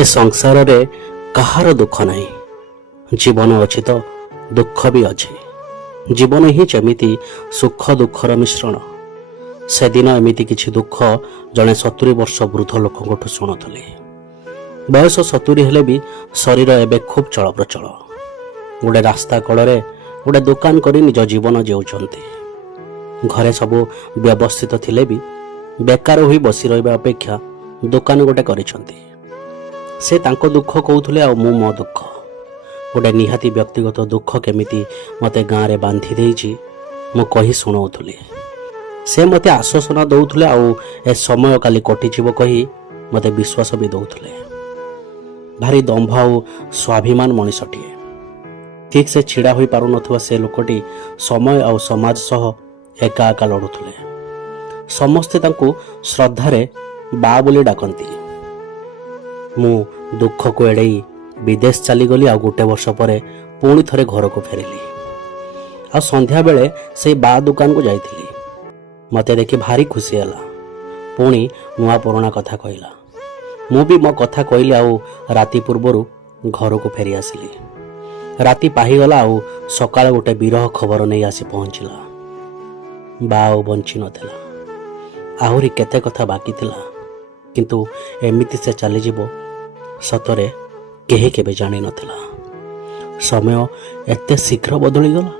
ଏ ସଂସାରରେ କାହାର ଦୁଃଖ ନାହିଁ। ଜୀବନ ଅଛି ତ ଦୁଃଖ ବି ଅଛି। ଜୀବନ ହିଁ ଯେମିତି ସୁଖ ଦୁଃଖର ମିଶ୍ରଣ। ସେଦିନ ଏମିତି କିଛି ଦୁଃଖ ଜଣେ 70 ବର୍ଷ ବୃଦ୍ଧ ଲୋକଙ୍କଠୁ ଶୁଣୁଥିଲି। ବୟସ 70 ହେଲେ ବି ଶରୀର ଏବେ ଖୁବ୍ ଚଳପ୍ରଚଳ। ଗୋଟେ ରାସ୍ତା କଡ଼ରେ ଗୋଟେ ଦୋକାନ କରି ନିଜ ଜୀବନ ଜିଉଛନ୍ତି। ଘରେ ସବୁ ବ୍ୟବସ୍ଥିତ ଥିଲେ ବି ବେକାର ହୋଇ ବସି ରହିବା ଅପେକ୍ଷା ଦୋକାନ ଗୋଟେ କରିଛନ୍ତି। ସେ ତାଙ୍କ ଦୁଃଖ କହୁଥିଲେ ଆଉ ମୁଁ ମୋ ଦୁଃଖ। ଗୋଟେ ନିହାତି ବ୍ୟକ୍ତିଗତ ଦୁଃଖ କେମିତି ମୋତେ ଗାଁରେ ବାନ୍ଧି ଦେଇଛି ମୁଁ କହି ଶୁଣାଉଥିଲି। ସେ ମୋତେ ଆଶ୍ୱାସନା ଦେଉଥିଲେ ଆଉ ଏ ସମୟ କାଲି କଟିଯିବ କହି ମୋତେ ବିଶ୍ୱାସ ବି ଦେଉଥିଲେ। ଭାରି ଦମ୍ଭ ଆଉ ସ୍ୱାଭିମାନ ମଣିଷଟିଏ। ଠିକ୍ ସେ ଛିଡ଼ା ହୋଇପାରୁନଥିବା ସେ ଲୋକଟି ସମୟ ଆଉ ସମାଜ ସହ ଏକା ଏକା ଲଢ଼ୁଥିଲେ। ସମସ୍ତେ ତାଙ୍କୁ ଶ୍ରଦ୍ଧାରେ ବା ବୋଲି ଡାକନ୍ତି। ମୁଁ ଦୁଃଖକୁ ଏଡ଼େଇ ବିଦେଶ ଚାଲିଗଲି ଆଉ ଗୋଟେ ବର୍ଷ ପରେ ପୁଣି ଥରେ ଘରକୁ ଫେରିଲି। ଆଉ ସନ୍ଧ୍ୟାବେଳେ ସେଇ ବା ଦୋକାନକୁ ଯାଇଥିଲି। ମୋତେ ଦେଖି ଭାରି ଖୁସି ହେଲା। ପୁଣି ନୂଆ ପୁରୁଣା କଥା କହିଲା। ମୁଁ ବି ମୋ କଥା କହିଲି ଆଉ ରାତି ପୂର୍ବରୁ ଘରକୁ ଫେରି ଆସିଲି। ରାତି ପାହିଗଲା ଆଉ ସକାଳେ ଗୋଟେ ବିରହ ଖବର ନେଇ ଆସି ପହଞ୍ଚିଲା। ବା ଆଉ ବଞ୍ଚି ନଥିଲା। ଆହୁରି କେତେ କଥା ବାକି ଥିଲା, କିନ୍ତୁ ଏମିତି ସେ ଚାଲିଯିବ ସତରେ କେହି କେବେ ଜାଣିନଥିଲା। ସମୟ ଏତେ ଶୀଘ୍ର ବଦଳିଗଲା।